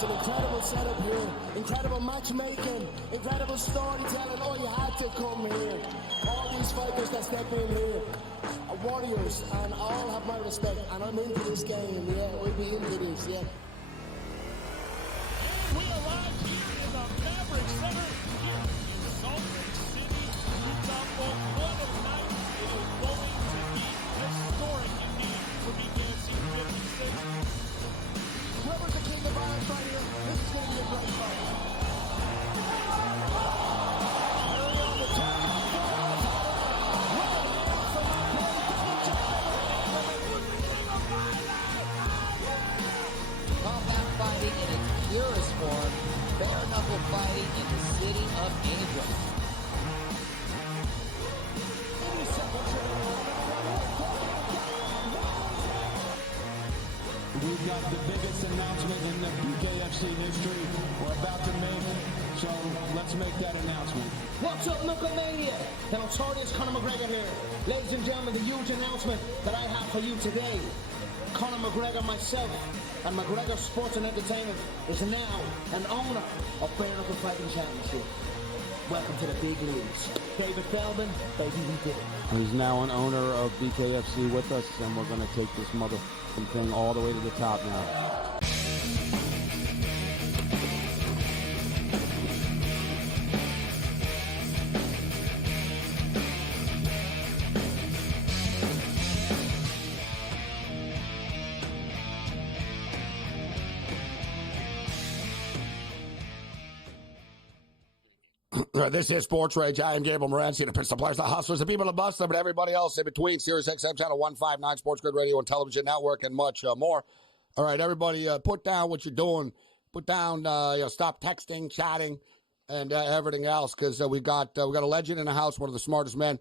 It's an incredible setup here, incredible matchmaking, incredible storytelling. Oh, you had to come here. All these fighters that step in here are warriors, and all have my respect. And I'm into this game, yeah, we'll be into this, yeah. And we arrive here in the Maverick Center here in Salt Lake City, Utah. Folks, what a night it is going to be. Historic indeed for BKFC 56. Whoever's the king of violence right here, this is going to be a great fight. Early on the top. Combat fighting in its purest form, bare knuckle fighting in the city of angels. We've got the biggest announcement in the BKFC history we're about to make, so let's make that announcement. What's up, Knucklemania? The notorious Conor McGregor here. Ladies and gentlemen, the huge announcement that I have for you today. Conor McGregor, myself, and McGregor Sports and Entertainment is now an owner of Bare Knuckle Fighting Championship. Welcome to the big leagues. David Feldman, baby, we did it. He's now an owner of BKFC with us, and we're going to take this motherfucking thing all the way to the top now. This is SportsRage. I am Gabriel Morency, the Prince of Players, the Hustlers, the people, the bustler, but everybody else in between. Sirius XM Channel 159, SportsGrid Radio and Television Network, and much more. All right, everybody, put down what you're doing. Put down, stop texting, chatting, and everything else, because we got a legend in the house, one of the smartest men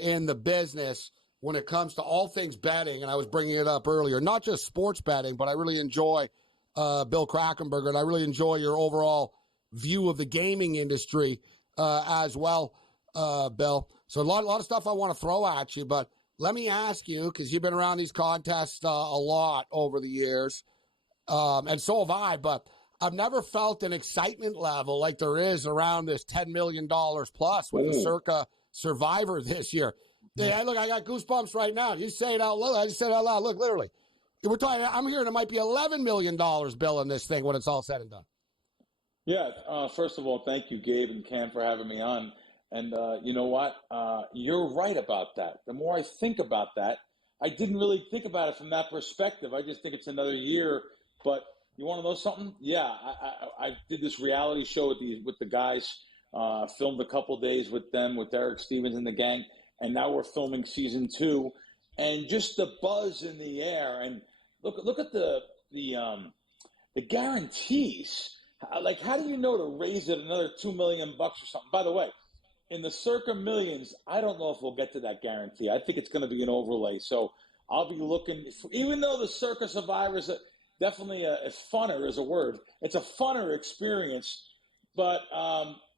in the business when it comes to all things betting. And I was bringing it up earlier, not just sports betting, but I really enjoy Bill Krakenberger, and I really enjoy your overall view of the gaming industry as well, Bill. So a lot of stuff I want to throw at you, but let me ask you, because you've been around these contests a lot over the years, and so have I, but I've never felt an excitement level like there is around this $10 million plus with the Circa Survivor this year. Yeah, look, I got goosebumps right now. You say it out loud. I just said it out loud. Look, literally. We're talking, I'm hearing it might be $11 million, Bill, in this thing when it's all said and done. Yeah, first of all, thank you, Gabe and Cam, for having me on. And you know what? You're right about that. The more I think about that, I didn't really think about it from that perspective. I just think it's another year. But you want to know something? Yeah, I did this reality show with the guys, filmed a couple days with them, with Derek Stevens and the gang, and now we're filming season 2. And just the buzz in the air, and look at the guarantees. Like, how do you know to raise it another $2 million or something? By the way, in the Circa Millions, I don't know if we'll get to that guarantee. I think it's going to be an overlay. So I'll be looking, even though the Circa Survivor is definitely funner is a word. It's a funner experience, but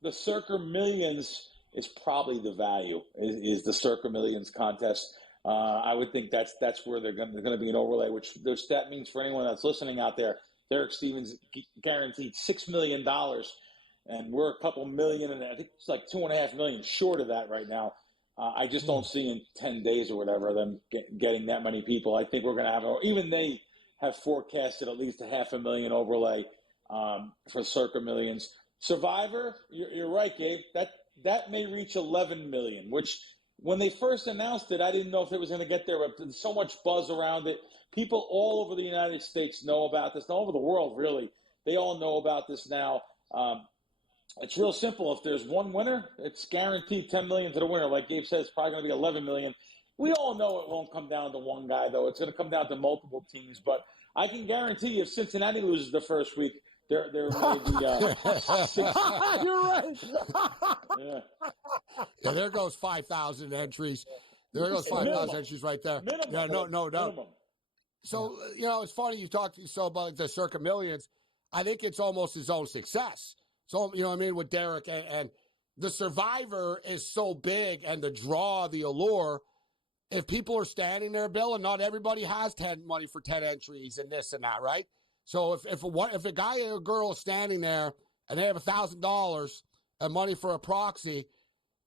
the Circa Millions is probably the value. Is the Circa Millions contest? I would think that's where they're going to be an overlay. Which that means for anyone that's listening out there. Derek Stevens guaranteed $6 million, and we're a couple million, and I think it's like $2.5 million short of that right now. I just don't see in 10 days or whatever them getting that many people. I think we're going to have, even they have forecasted at least a $500,000 overlay for Circa Millions. Survivor, you're right, Gabe. That may reach 11 million, which when they first announced it, I didn't know if it was going to get there, but there's so much buzz around it. People all over the United States know about this, all over the world, really. They all know about this now. It's real simple. If there's one winner, it's guaranteed $10 million to the winner. Like Gabe said, it's probably going to be $11 million. We all know it won't come down to one guy, though. It's going to come down to multiple teams. But I can guarantee if Cincinnati loses the first week, there may be 6. You're right. Yeah, there goes 5,000 entries. There goes 5,000 entries right there. Minimum. Yeah, no. Minimum. So, it's funny you talked about the Circa Millions. I think it's almost his own success. So, you know what I mean, with Derek. And the Survivor is so big, and the draw, the allure, if people are standing there, Bill, and not everybody has money for 10 entries and this and that, right? So if a guy or a girl is standing there and they have $1,000 of money for a proxy,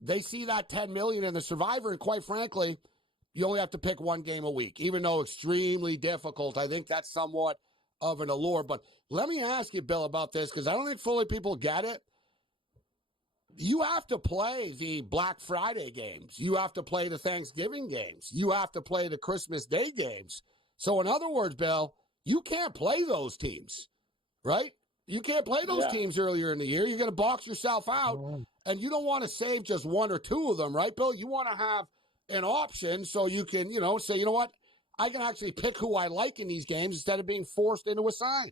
they see that $10 million in the Survivor, and quite frankly, you only have to pick one game a week, even though extremely difficult. I think that's somewhat of an allure. But let me ask you, Bill, about this, because I don't think fully people get it. You have to play the Black Friday games. You have to play the Thanksgiving games. You have to play the Christmas Day games. So in other words, Bill, you can't play those teams, right? You can't play those teams earlier in the year. You're going to box yourself out, and you don't want to save just one or two of them, right, Bill? You want to have an option so you can, say, you know what? I can actually pick who I like in these games instead of being forced into a side.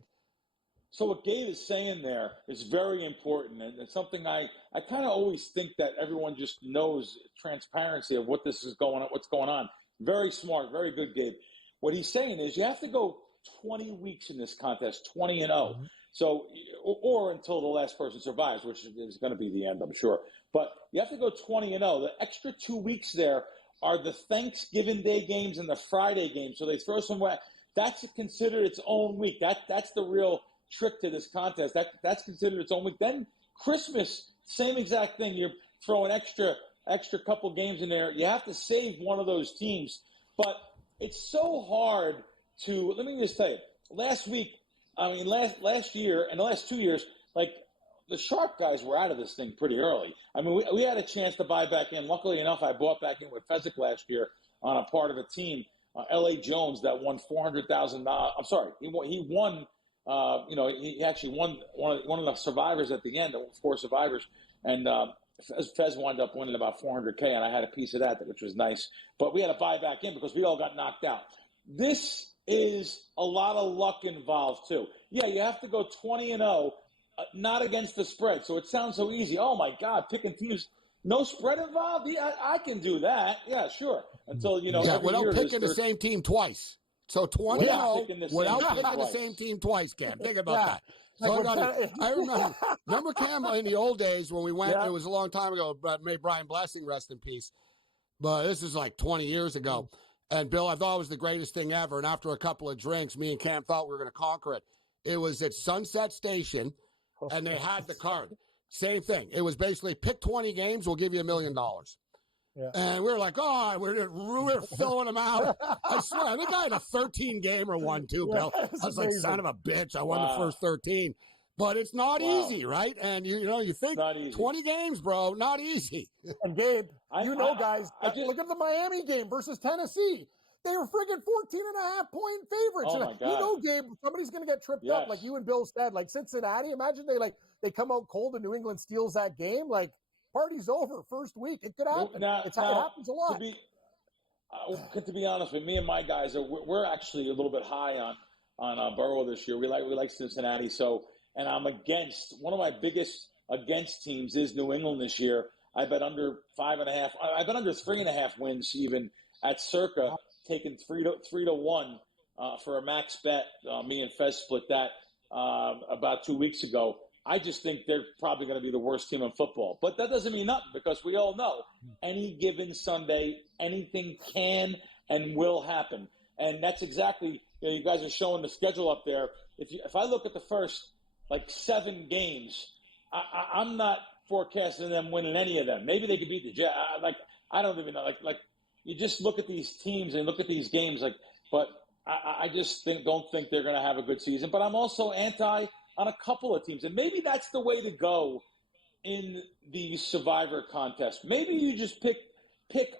So what Gabe is saying there is very important, and it's something I kind of always think that everyone just knows transparency of what this is going on, what's going on. Very smart, very good, Gabe. What he's saying is you have to go 20 weeks in this contest, 20-0. So, or until the last person survives, which is going to be the end, I'm sure. But you have to go 20-0. The extra 2 weeks there are the Thanksgiving Day games and the Friday games. So they throw some away. That's considered its own week. That's the real trick to this contest. That's considered its own week. Then Christmas, same exact thing. You're throwing extra couple games in there. You have to save one of those teams. But it's so hard to, let me just tell you, last year and the last 2 years, like the sharp guys were out of this thing pretty early. I mean, we had a chance to buy back in. Luckily enough, I bought back in with Fezzik last year on a part of a team, L.A. Jones, that won $400,000. I'm sorry, he won. He actually won one of the survivors at the end, the 4 survivors, and Fez wound up winning about $400K, and I had a piece of that, which was nice. But we had to buy back in because we all got knocked out. This is a lot of luck involved too. Yeah, you have to go 20-0, not against the spread. So it sounds so easy. Oh my God, picking teams, no spread involved. Yeah, I can do that. Yeah, sure. Until without picking the same team twice. So 20-0 without picking the same team twice, Cam. Think about that. So I remember Cam in the old days when we went. It was a long time ago. But may Brian Blessing rest in peace. But this is like 20 years ago. And Bill, I thought it was the greatest thing ever. And after a couple of drinks, me and Cam thought we were going to conquer it. It was at Sunset Station, and they had the card. Same thing. It was basically pick 20 games, we'll give you $1 million. Yeah. And we were like, we're filling them out. I swear, I think I had a 13-gamer one too, Bill. I was like, son of a bitch, I won the first 13. But it's not easy, right? And you think 20 games, bro, not easy. And Gabe, guys, look at the Miami game versus Tennessee. They were friggin' 14.5-point favorites. Oh my God. Gabe, somebody's going to get tripped up, like you and Bill said. Like Cincinnati, imagine they come out cold and New England steals that game. Like, party's over first week. It could happen. It happens a lot. To be honest with me and my guys, we're actually a little bit high on Burrow this year. We like Cincinnati. So, and I'm against, one of my biggest against teams is New England this year. I bet under 5.5. I bet under 3.5 wins even at Circa, taking 3-1 for a max bet. Me and Fez split that about 2 weeks ago. I just think they're probably going to be the worst team in football. But that doesn't mean nothing, because we all know any given Sunday, anything can and will happen. And that's exactly, you guys are showing the schedule up there. If I look at the first, 7 games, I'm not forecasting them winning any of them. Maybe they could beat the Jets. I don't even know. You just look at these teams and look at these games. But I just don't think they're going to have a good season. But I'm also anti on a couple of teams. And maybe that's the way to go in the Survivor contest. Maybe you just pick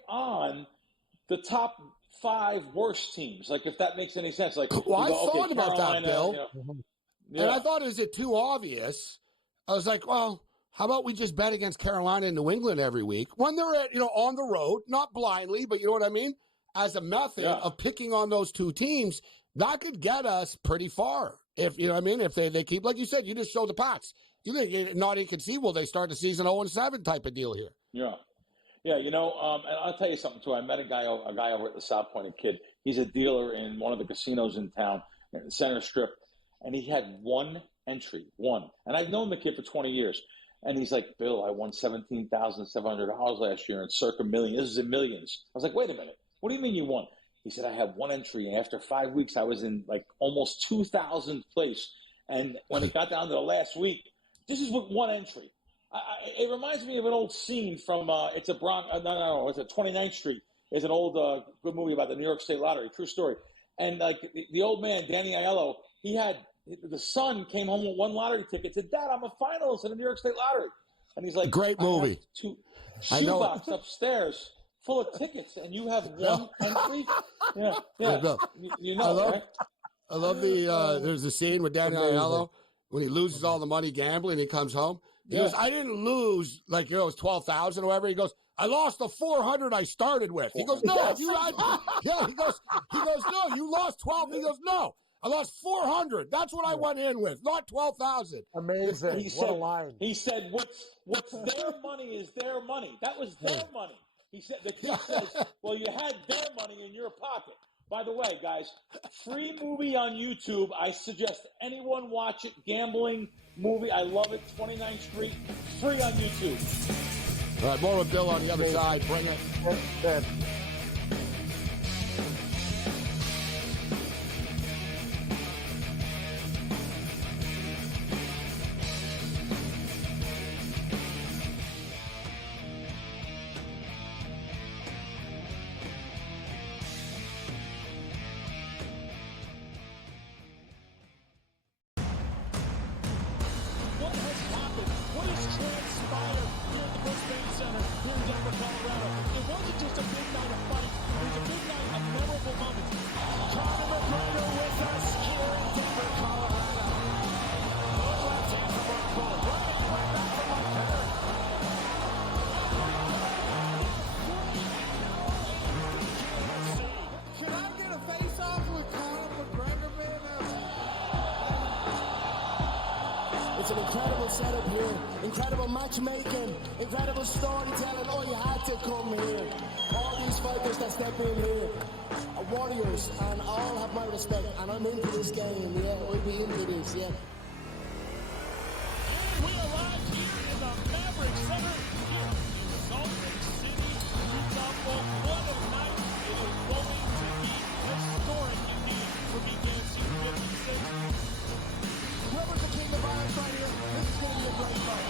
on the top 5 worst teams, if that makes any sense. I thought about that, Bill. And I thought, is it too obvious? I was like, well, how about we just bet against Carolina and New England every week when they're on the road, not blindly, but you know what I mean? As a method of picking on those 2 teams, that could get us pretty far. If you know what I mean, if they keep, like you said, you just show the Pats. You think it's not inconceivable they start the season 0-7 type of deal here. Yeah. And I'll tell you something too. I met a guy over at the South Point, a kid. He's a dealer in one of the casinos in town, in the Center Strip, and he had 1 entry, and I've known the kid for 20 years. And he's like, Bill, I won $17,700 last year in Circa Millions. This is in millions. I was like, wait a minute. What do you mean you won? He said, I had one entry, and after 5 weeks, I was in like almost 2,000th place. And when it got down to the last week, this is with one entry. It reminds me of an old scene from it's a 29th Street. It's an old good movie about the New York State Lottery, true story. And like the old man, Danny Aiello, the son came home with one lottery ticket. Said, Dad, I'm a finalist in the New York State Lottery. And he's like, great movie. Shoebox upstairs full of tickets, and you have one entry. Yeah. You know, right? I love there's a scene with Danny Aiello when he loses all the money gambling. He comes home. He goes, I didn't lose it was 12,000 or whatever. He goes, I lost the 400 I started with. He goes, no, He goes, no, you lost 12. He goes, no, I lost 400. That's what I went in with, not 12,000. Amazing. What a line. He said, what's their money is their money. That was their money. He said, the kid says, well, you had their money in your pocket. By the way, guys, free movie on YouTube. I suggest anyone watch it. Gambling movie. I love it. 29th Street. Free on YouTube. All right, more with Bill on the other side. Bring it. Good. It's an incredible setup here, incredible matchmaking, incredible storytelling. Oh, you had to come here. All these fighters that step in here are warriors, and all have my respect. And I'm into this game. Yeah, we'll be into this. Yeah. We arrived here in the Maverick Center here in Salt Lake City, Utah. For what a night it is going to be. Historic indeed for BKFC 56. Whoever's the king of violence right here, this is going to be a great fight.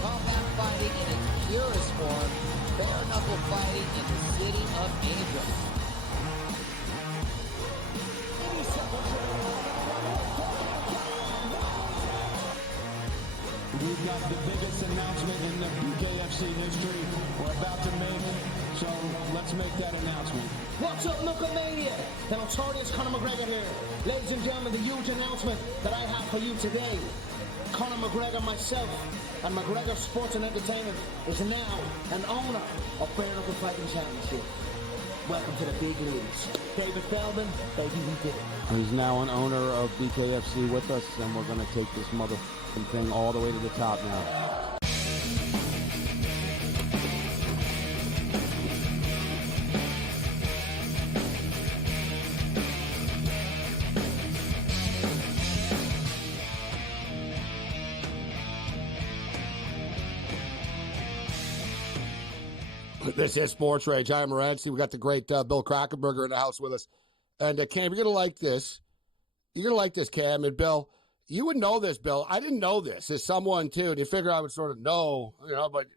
Combat fighting in its purest form, bare knuckle fighting in the city of Angels. We've got the biggest announcement in the BKFC history we're about to make, so let's make that announcement. What's up, Knucklemania? The notorious Conor McGregor here. Ladies and gentlemen, the huge announcement that I have for you today. Conor McGregor, myself, and McGregor Sports and Entertainment is now an owner of Bare Knuckle Fighting Championship. Welcome to the big leagues. David Feldman, baby, we did it. He's now an owner of BKFC with us, and we're going to take this motherfucking thing all the way to the top now. This is SportsRage. I'm Morency. We got the great Bill Krakenberger in the house with us. And Cam, you're going to like this. You're going to like this, Cam. And Bill, you would know this, Bill. I didn't know this as someone, too. And you figure I would sort of know, but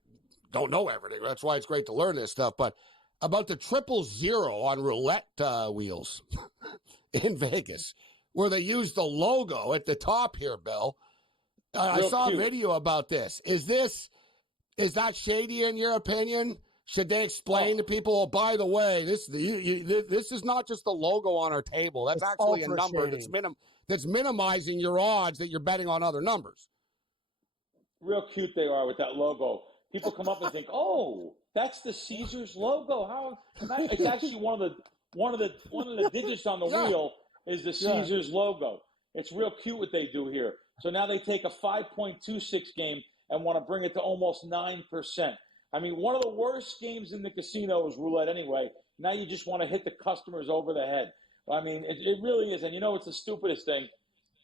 don't know everything. That's why it's great to learn this stuff. But about the 000 on roulette wheels in Vegas, where they use the logo at the top here, Bill. I saw a video about this. Is that shady in your opinion? Should they explain to people, oh, by the way, this is not just the logo on our table. That's actually a number that's minimizing your odds that you're betting on other numbers. Real cute they are with that logo. People come up and think, oh, that's the Caesars logo. How? It's actually one of the digits on the wheel is the Caesars logo. It's real cute what they do here. So now they take a 5.26 game and want to bring it to almost 9%. I mean, one of the worst games in the casino is roulette anyway. Now you just want to hit the customers over the head. I mean, it really is. And it's the stupidest thing.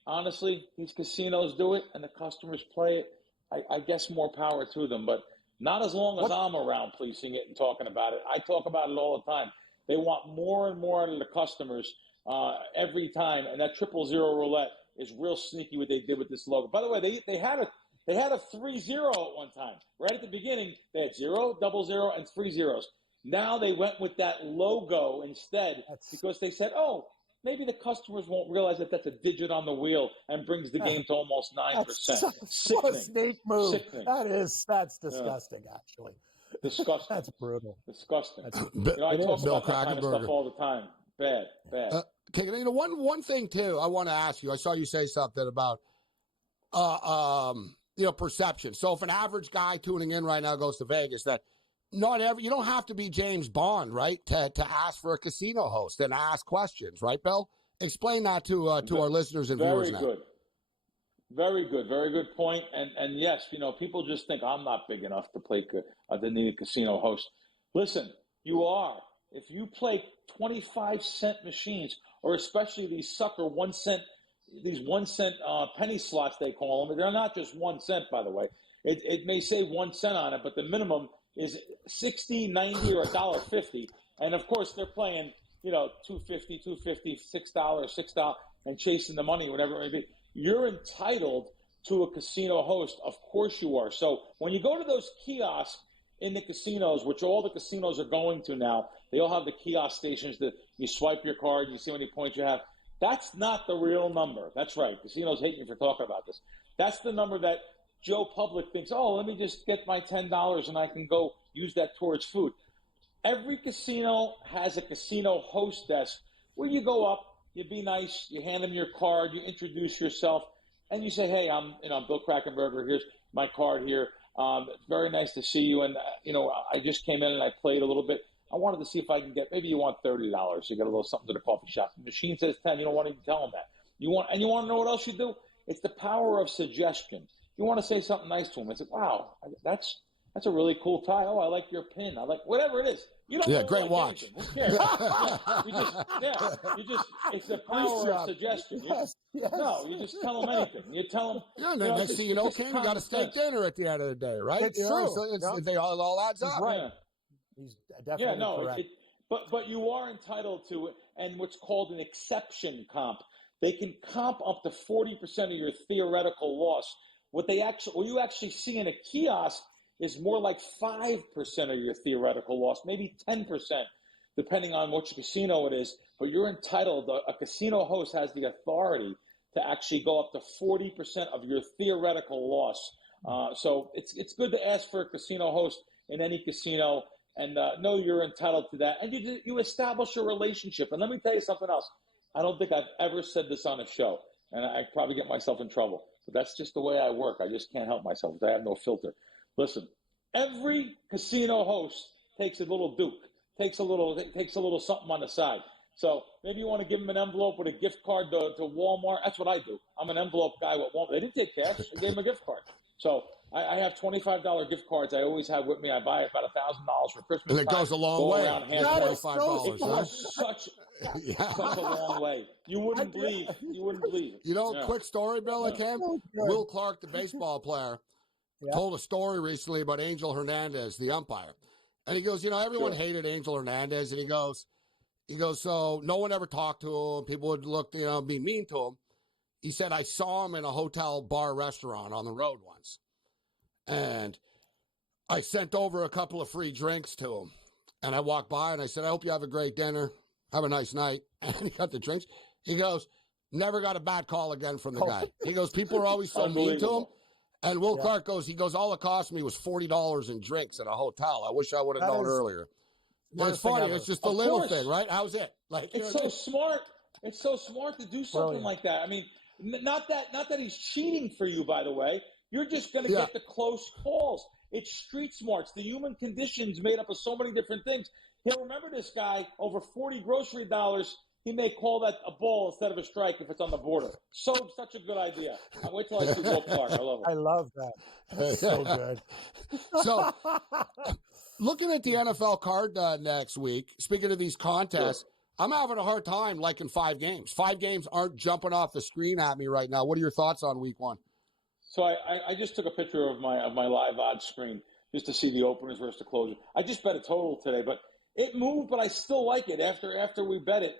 honestly, these casinos do it and the customers play it. I guess more power to them, but not as long as I'm around policing it and talking about it. I talk about it all the time. They want more and more out of the customers every time, and that 000 roulette is real sneaky what they did with this logo. By the way, they had a 3-0 at one time. Right at the beginning, they had 0, 00, and 3 zeros. Now they went with that logo instead because they said, oh, maybe the customers won't realize that that's a digit on the wheel and brings the game to almost 9%. Sickening. Snake move. Sickening. That's disgusting, actually. Disgusting. That's brutal. Disgusting. That's, I talk about that kind of stuff all the time. Bad. Okay, one thing too I want to ask you. I saw you say something about perception. So if an average guy tuning in right now goes to Vegas, that you don't have to be James Bond, right, to ask for a casino host and ask questions, right, Bill? Explain that to our listeners and viewers now. Very good point. And yes, people just think I'm not big enough to play to need a casino host. Listen, you are. If you play 25-cent machines, or especially these sucker 1 cent, these 1 cent penny slots they call them, they're not just 1 cent, by the way. It may say 1 cent on it, but the minimum is 60, 90, or $1.50. And of course, they're playing, $2.50, $6, and chasing the money, whatever it may be. You're entitled to a casino host. Of course you are. So when you go to those kiosks in the casinos, which all the casinos are going to now, they all have the kiosk stations that you swipe your card, you see how many points you have. That's not the real number. That's right. Casinos hate me for talking about this. That's the number that Joe Public thinks, oh, let me just get my $10 and I can go use that towards food. Every casino has a casino host desk where you go up, you be nice, you hand them your card, you introduce yourself, and you say, hey, I'm Bill Krakenberger. Here's my card here. It's very nice to see you. And, I just came in and I played a little bit. I wanted to see if I can get, maybe you want $30. You get a little something to the coffee shop. The machine says 10. You don't want to even tell them that. You want to know what else you do? It's the power of suggestion. You want to say something nice to them. It's like, wow, that's a really cool tie. Oh, I like your pin. I like whatever it is. You don't know great watch. Anything. Who cares? It's the power of suggestion. Yes. No, you just tell them anything. You tell them. Yeah, next thing you know, King, you got a steak dinner at the end of the day, right? It's true. So they all adds up. Right. He's definitely correct. But you are entitled to it, and what's called an exception comp. They can comp up to 40% of your theoretical loss. What you actually see in a kiosk is more like 5% of your theoretical loss, maybe 10%, depending on which casino it is. But you're entitled, a casino host has the authority to actually go up to 40% of your theoretical loss. So it's good to ask for a casino host in any casino and know you're entitled to that. And you establish a relationship. And let me tell you something else. I don't think I've ever said this on a show, and I probably get myself in trouble. But that's just the way I work. I just can't help myself. I have no filter. Listen, every casino host takes a little duke, takes a little something on the side. So maybe you want to give them an envelope with a gift card to Walmart. That's what I do. I'm an envelope guy with Walmart. They didn't take cash. I gave them a gift card. So I have $25 gift cards I always have with me. I buy about $1,000 for Christmas. And it goes a long way. $25. It goes such a long way. You wouldn't believe. Quick story, Bill, I can. Will Clark, the baseball player, told a story recently about Angel Hernandez, the umpire. And he goes, everyone hated Angel Hernandez. And he goes, so no one ever talked to him. People would look, be mean to him. He said, I saw him in a hotel bar restaurant on the road once. And I sent over a couple of free drinks to him. And I walked by and I said, I hope you have a great dinner. Have a nice night. And he got the drinks. He goes, never got a bad call again from the guy. He goes, people are always so mean to him. And Will Clark goes, all it cost me was $40 in drinks at a hotel. I wish I would have known earlier. It's funny. It's just a little thing, right? How's it? It's so smart. It's so smart to do something like that. I mean, not that he's cheating for you, by the way. You're just going to get the close calls. It's street smarts. The human condition's made up of so many different things. He'll remember this guy, over 40 grocery dollars. He may call that a ball instead of a strike if it's on the border. Such a good idea. I'll wait till I see Will Clark. I love it. I love that. That's so good. So, looking at the NFL card next week, speaking of these contests, I'm having a hard time liking 5 games. 5 games aren't jumping off the screen at me right now. What are your thoughts on week 1? So I just took a picture of my live odds screen just to see the openers versus the closers. I just bet a total today, but it moved, but I still like it. After we bet it,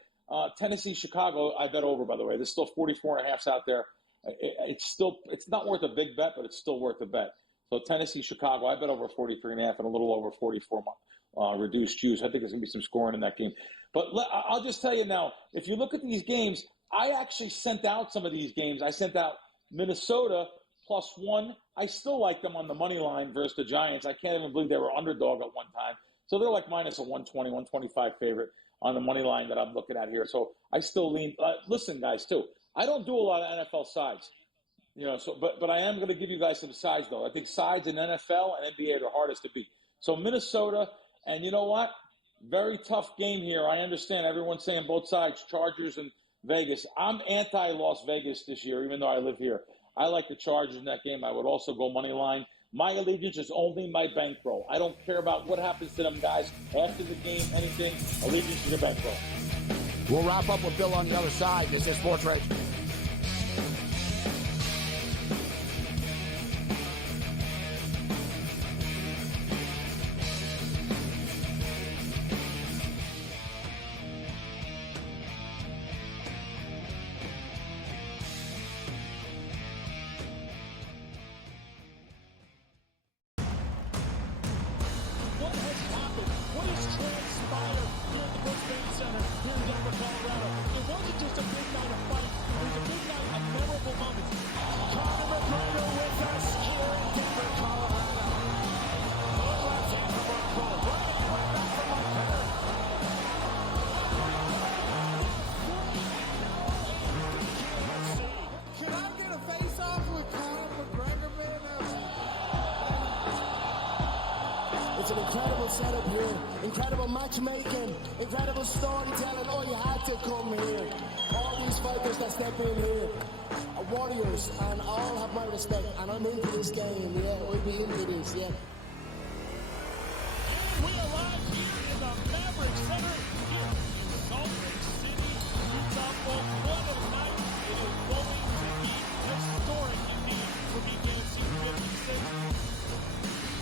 Tennessee, Chicago, I bet over, by the way. There's still 44.5s out there. It's not worth a big bet, but it's still worth a bet. So Tennessee, Chicago, I bet over 43.5 and a little over 44 reduced juice. I think there's going to be some scoring in that game. But I'll just tell you now, if you look at these games, I actually sent out some of these games. I sent out Minnesota +1. I still like them on the money line versus the Giants. I can't even believe they were underdog at one time. So they're like minus a 120, 125 favorite on the money line that I'm looking at here. So I still lean. Listen, guys, too. I don't do a lot of NFL sides. But I am going to give you guys some sides, though. I think sides in NFL and NBA are the hardest to beat. So Minnesota, and you know what? Very tough game here. I understand everyone's saying both sides, Chargers and Vegas. I'm anti-Las Vegas this year, even though I live here. I like the Chargers in that game. I would also go money line. My allegiance is only my bankroll. I don't care about what happens to them guys after the game, anything. Allegiance is your bankroll. We'll wrap up with Bill on the other side. This is Sports Rage. It's an incredible setup here, incredible matchmaking, incredible storytelling. Oh, you had to come here. All these fighters that step in here are warriors, and all have my respect. And I'm into this game. Yeah, we'll be into this. Yeah. We arrive here in the Maverick Center here in Salt Lake City, Utah. What a night it is going to be. Historic indeed for BKFC 56.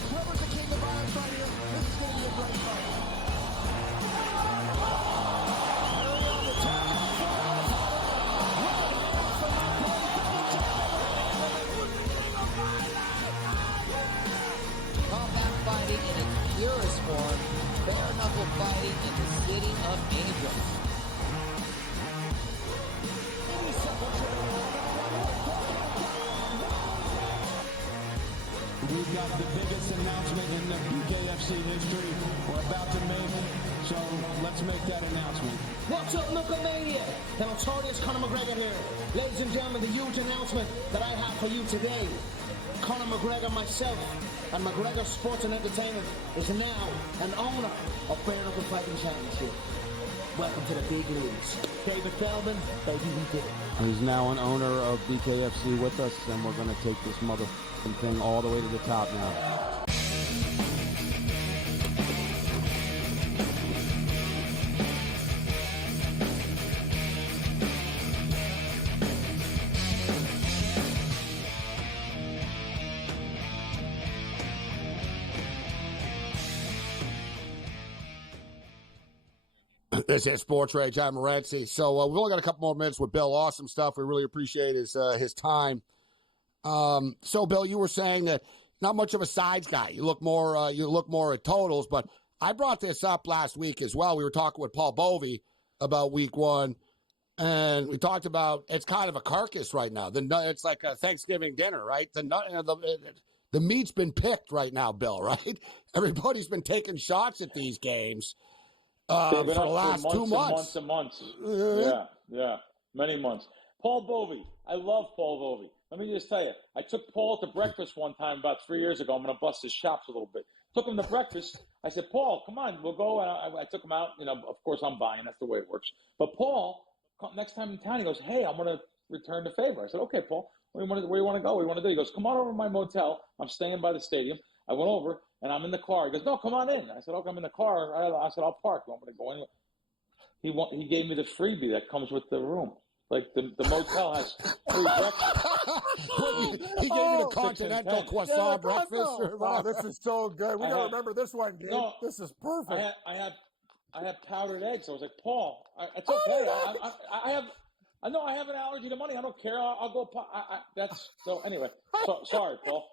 Whoever's the king of violence right here, this is going to be a great fight. Combat fighting in its purest form, bare knuckle fighting in the city of angels. We've got the biggest announcement in the BKFC history we're about to make, so let's make that announcement. What's up, Knucklemania? The notorious Conor McGregor here. Ladies and gentlemen, the huge announcement that I have for you today. Conor McGregor, myself, and McGregor Sports and Entertainment is now an owner of Bare Knuckle Fighting Championship. Welcome to the big leagues. David Feldman, baby, we did it. He's now an owner of BKFC with us, and we're going to take this motherfucking thing all the way to the top now. This is Sports Rage. I'm Morency. So we've only got a couple more minutes with Bill. Awesome stuff. We really appreciate his time. So Bill, you were saying that not much of a sides guy. You look more at totals. But I brought this up last week as well. We were talking with Paul Bovey about week 1, and we talked about it's kind of a carcass right now. It's like a Thanksgiving dinner, right? The meat's been picked right now, Bill. Right? Everybody's been taking shots at these games. For the last 2 months. Months. Yeah. Many months. Paul Bovey. I love Paul Bovey. Let me just tell you, I took Paul to breakfast one time about 3 years ago. I'm going to bust his chops a little bit. Took him to breakfast. I said, Paul, come on, we'll go. And I took him out. Of course, I'm buying. That's the way it works. But Paul, next time in town, he goes, hey, I'm going to return the favor. I said, okay, Paul, where do you want to go? What do you want to do? He goes, come on over to my motel. I'm staying by the stadium. I went over, and I'm in the car. He goes, no, come on in. I said, okay, I'm in the car. I said, I'll park. You want me to go in? he gave me the freebie that comes with the room. Like the motel has free breakfast. He gave you the continental croissant breakfast. Wow, this is so good. We gotta remember this one, Gabe. No, this is perfect. I have powdered eggs. I was like, Paul, it's okay. I know I have an allergy to money. I don't care. I'll go. That's so. Anyway, sorry, Paul.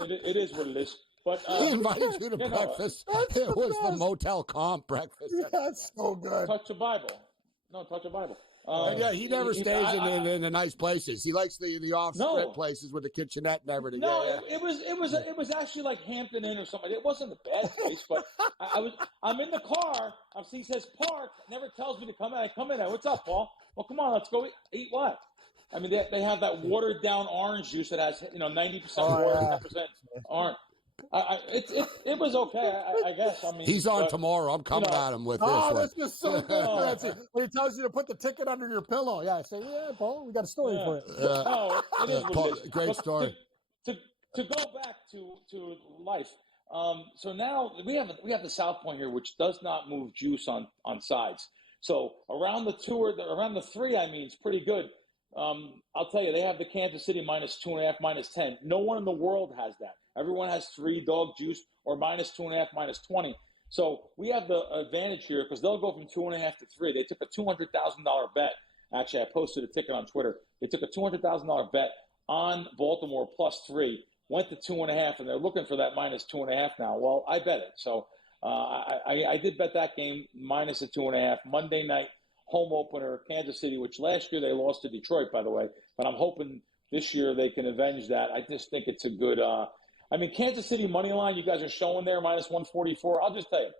It is what it is. But he invited you to breakfast. It was the motel comp breakfast. Yeah, that's so good. Touch the Bible. No, touch the Bible. Yeah, he never stays in the nice places. He likes the off-script places with the kitchenette and everything. No, yeah. It was actually like Hampton Inn or something. It wasn't a bad place, but I'm in the car. He says park. Never tells me to come in. I come in. What's up, Paul? Well, come on, let's go eat what? I mean, they have that watered down orange juice that has 90% water, 10% orange. It was okay, I guess. I mean, he's on tomorrow. I'm coming at him with this one. This is so good. When he tells you to put the ticket under your pillow, I say, yeah, Paul, we got a story for it. No, it is what it is. Great story. To go back to life. So now we have the South Point here, which does not move juice on sides. So around the 2 or around the 3, I mean, it's pretty good. I'll tell you, they have the Kansas City -2.5, -10. No one in the world has that. Everyone has 3 dog juice or -2.5, -20. So we have the advantage here because they'll go from 2.5 to 3. They took a $200,000 bet. Actually, I posted a ticket on Twitter. They took a $200,000 bet on Baltimore +3, went to 2.5, and they're looking for that -2.5 now. Well, I bet it. So I did bet that game minus a 2.5. Monday night home opener, Kansas City, which last year they lost to Detroit, by the way. But I'm hoping this year they can avenge that. I just think it's a good Kansas City money line you guys are showing there, -144. I'll just tell you,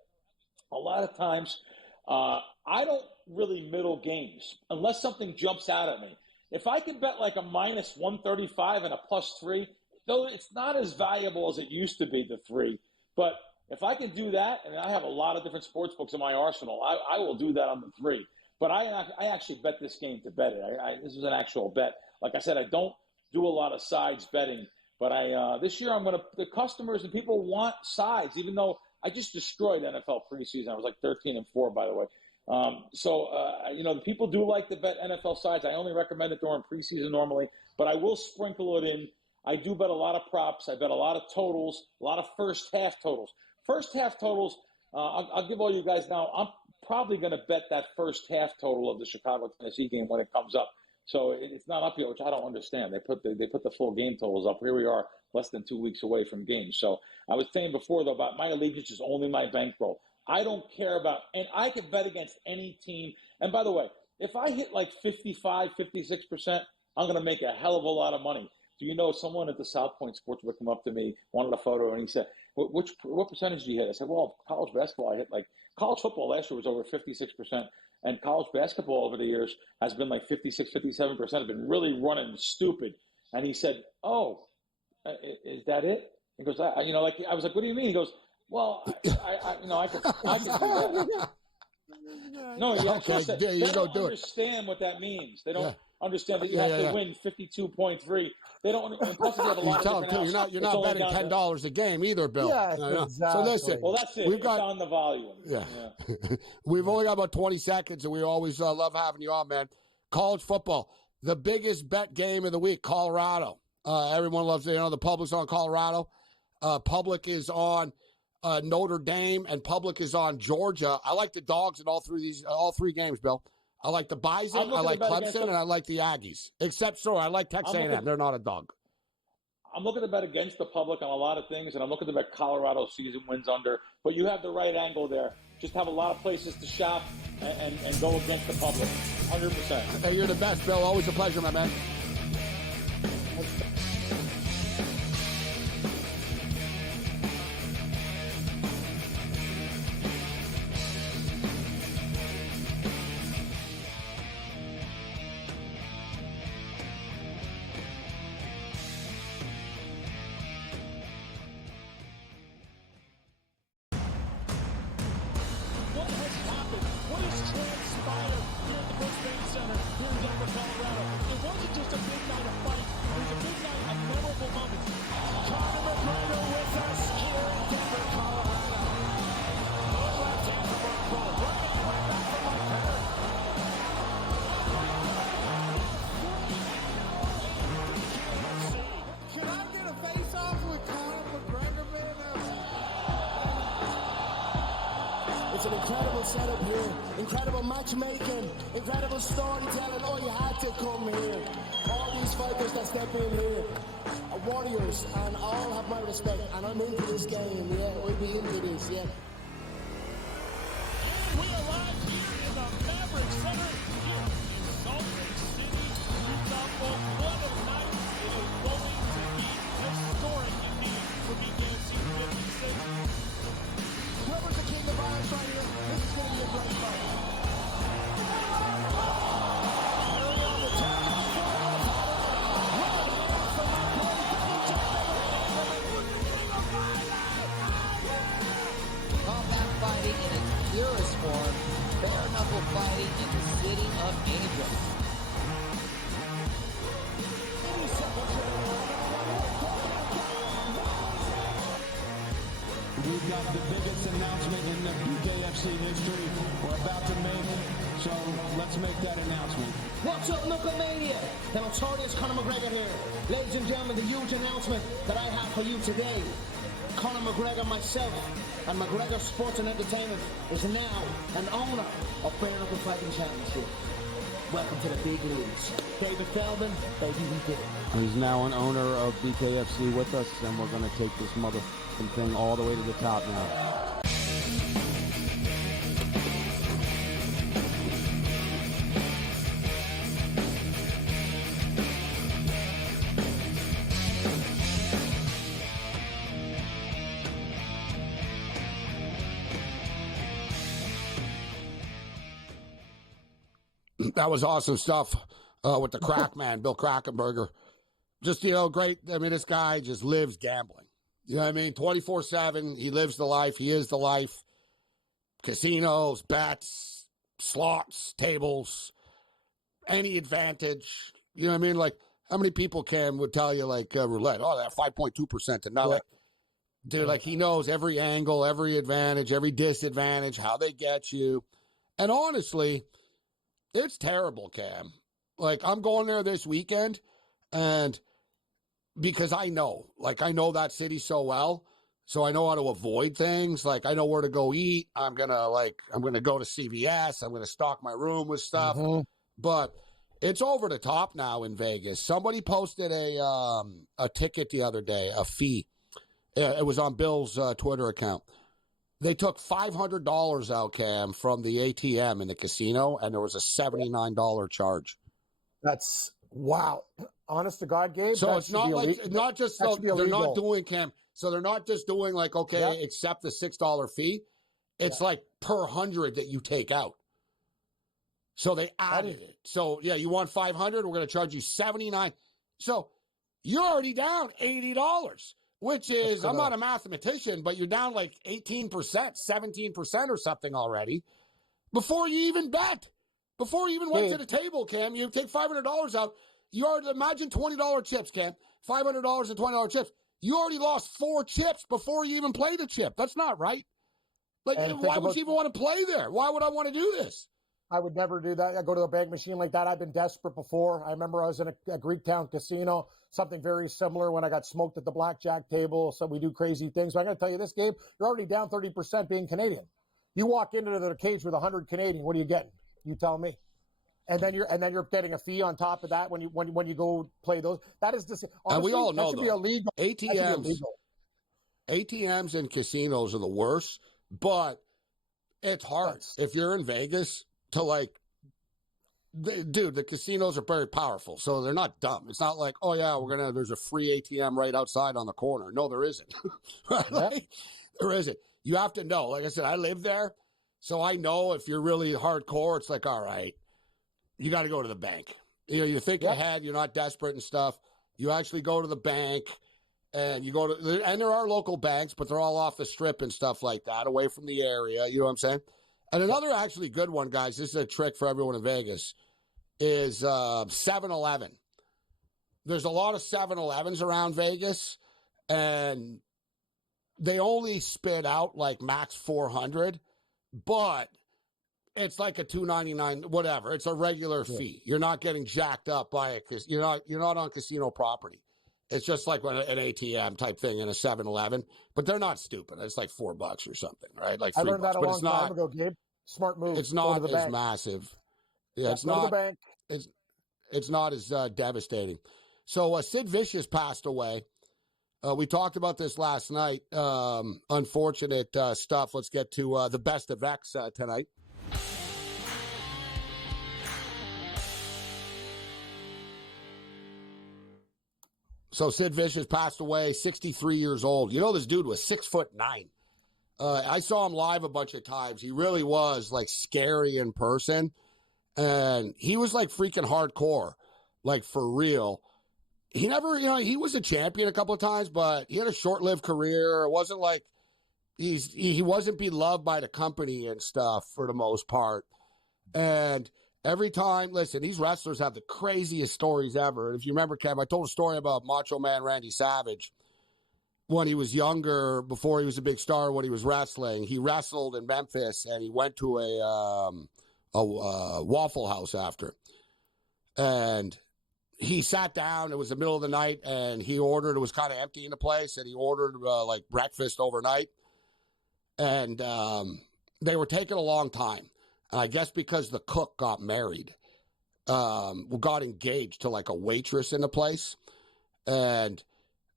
a lot of times I don't really middle games unless something jumps out at me. If I can bet like a -135 and a +3, though it's not as valuable as it used to be, the 3. But if I can do that, and I have a lot of different sports books in my arsenal, I will do that on the 3. But I actually bet this game to bet it. This is an actual bet. Like I said, I don't do a lot of sides betting. But this year the customers and people want sides, even though I just destroyed NFL preseason. I was like 13-4, by the way. The people do like to bet NFL sides. I only recommend it during preseason normally, but I will sprinkle it in. I do bet a lot of props. I bet a lot of totals, a lot of first half totals. First half totals, I'll give all you guys now. I'm probably going to bet that first half total of the Chicago-Tennessee game when it comes up. So it's not up yet, which I don't understand. They put the full game totals up. Here we are, less than 2 weeks away from games. So I was saying before, though, about my allegiance is only my bankroll. I don't care about – and I could bet against any team. And by the way, if I hit like 55, 56%, I'm going to make a hell of a lot of money. Do you know someone at the South Point Sportsbook came up to me, wanted a photo, and he said, what percentage do you hit? I said, well, college basketball, I hit like – college football last year was over 56%. And college basketball over the years has been like 56, 57%. Have been really running stupid. And he said, "Oh, is that it?" He goes, I was like, "What do you mean?" He goes, "Well, I can do that." No, okay, said, you they go don't do understand what that means. They don't understand that you have to win 52.3. They don't. And plus, you have a lot of different you're not betting $10 a game either, Bill. Yeah, exactly. So listen. Well, that's it. It's on the volume. Yeah. We've only got about 20 seconds, and we always love having you on, man. College football, the biggest bet game of the week, Colorado. Everyone loves the public's on Colorado. Public is on Notre Dame, and public is on Georgia. I like the dogs in all three games, Bill. I like the Bison, I like Clemson, and I like the Aggies. I like Texas A&M. They're not a dog. I'm looking to bet against the public on a lot of things, and I'm looking to bet Colorado season wins under. But you have the right angle there. Just have a lot of places to shop and go against the public. 100%. Hey, you're the best, Bill. Always a pleasure, my man. Colorado. It wasn't just a big night of fights. It was a big night an incredible setup here, incredible matchmaking, incredible storytelling. Oh, you had to come here. All these fighters that step in here are warriors, and all have my respect. And I'm into this game, yeah. We'll be into this, yeah. We arrive here in the Maverick Center here in Salt Lake City, Utah. Folks, what a night. It is going to be historic indeed for BKFC 56. Whoever's the king of violence right here, this is going to be a great fight. Combat fighting in its purest form, bare knuckle fighting in the city of angels. We've got the biggest announcement in the BKFC history we're about to make, so let's make that announcement. What's up, Knucklemania? The notorious Conor McGregor here. Ladies and gentlemen, the huge announcement that I have for you today. Conor McGregor, myself, and McGregor Sports and Entertainment is now an owner of Bare Knuckle Fighting Championship. Welcome to the big leagues. David Feldman, baby, we did it. He's now an owner of BKFC with us, and we're going to take this motherfucking thing all the way to the top now. That was awesome stuff with the crack man, Bill Krakenberger. Just, great. I mean, this guy just lives gambling. You know what I mean? 24/7. He lives the life. He is the life. Casinos, bets, slots, tables, any advantage. You know what I mean? Like, how many people would tell you, like, roulette? Oh, that 5.2% to nothing. Dude, like, he knows every angle, every advantage, every disadvantage, how they get you. And honestly, it's terrible, Cam. Like, I'm going there this weekend, and because I know that city so well, so I know how to avoid things. Like, I know where to go eat. I'm going to go to CVS. I'm going to stock my room with stuff. Mm-hmm. But it's over the top now in Vegas. Somebody posted a ticket the other day, a fee. It was on Bill's Twitter account. They took $500 out, Cam, from the ATM in the casino, and there was a $79 charge. That's wow. Honest to God, Gabe. So it's not like they're not doing, Cam. So they're not just doing like, okay, accept the $6 fee. It's like per 100 that you take out. So they added it. So yeah, you want 500? We're going to charge you 79. So you're already down $80. Which is, I'm not a mathematician, but you're down like 18%, 17% or something already before you even bet. Before you even went to the table, Cam, you take $500 out. You already, imagine $20 chips, Cam, $500 and $20 chips. You already lost 4 chips before you even played a chip. That's not right. Like, why would you even want to play there? Why would I want to do this? I would never do that. I go to a bank machine like that. I've been desperate before. I remember I was in a Greektown casino, something very similar when I got smoked at the blackjack table. So we do crazy things. So I got to tell you this, Gabe, you're already down 30% being Canadian. You walk into the cage with 100 Canadian. What are you getting? You tell me. And then you're getting a fee on top of that when you go play those. That is honestly, and we all know that should be illegal. ATMs and casinos are the worst, but it's hard if you're in Vegas to the casinos are very powerful, so they're not dumb. It's not like, oh yeah, there's a free ATM right outside on the corner. No, there isn't. There isn't. You have to know. Like I said, I live there, so I know if you're really hardcore, it's like, all right, you got to go to the bank. You think ahead. You're not desperate and stuff. You actually go to the bank, and you go to, and there are local banks, but they're all off the strip and stuff like that, away from the area. You know what I'm saying? And another actually good one, guys, this is a trick for everyone in Vegas, is 7-Eleven. There's a lot of 7-Elevens around Vegas, and they only spit out like max 400, but it's like a $2.99, whatever. It's a regular fee. You're not getting jacked up by you're not on casino property. It's just like an ATM type thing in a 7-Eleven, but they're not stupid. It's like $4 or something, right? Like I $3, learned that a but long time ago, Gabe. Smart move. It's Go to not the as bank. massive. Yeah, it's Go to the not. bank. It's not as devastating. So Sid Vicious passed away. We talked about this last night. Unfortunate stuff. Let's get to the best of X tonight. So Sid Vicious passed away, 63 years old. You know, this dude was 6'9". I saw him live a bunch of times. He really was like scary in person. And he was like freaking hardcore, like for real. He never, he was a champion a couple of times, but he had a short-lived career. It wasn't like he wasn't beloved by the company and stuff for the most part. And every time, listen, these wrestlers have the craziest stories ever. And if you remember, Kev, I told a story about Macho Man Randy Savage when he was younger, before he was a big star, when he was wrestling. He wrestled in Memphis, and he went to a Waffle House after. And he sat down. It was the middle of the night, and he ordered. It was kind of empty in the place, and he ordered like breakfast overnight. And they were taking a long time. And I guess because the cook got married, got engaged to like a waitress in the place. And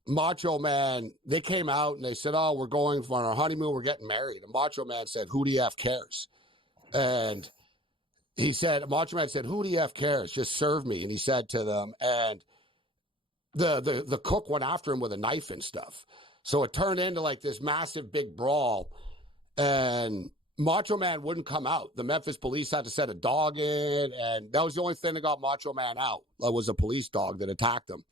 Macho Man, they came out and they said, "Oh, we're going for our honeymoon. We're getting married." And Macho Man said, "Who do you have cares?" And Macho Man said, "Who do you have cares? Just serve me." And he said to them, and the cook went after him with a knife and stuff. So it turned into like this massive big brawl. And Macho Man wouldn't come out. The Memphis police had to set a dog in, and that was the only thing that got Macho Man out. That was a police dog that attacked him.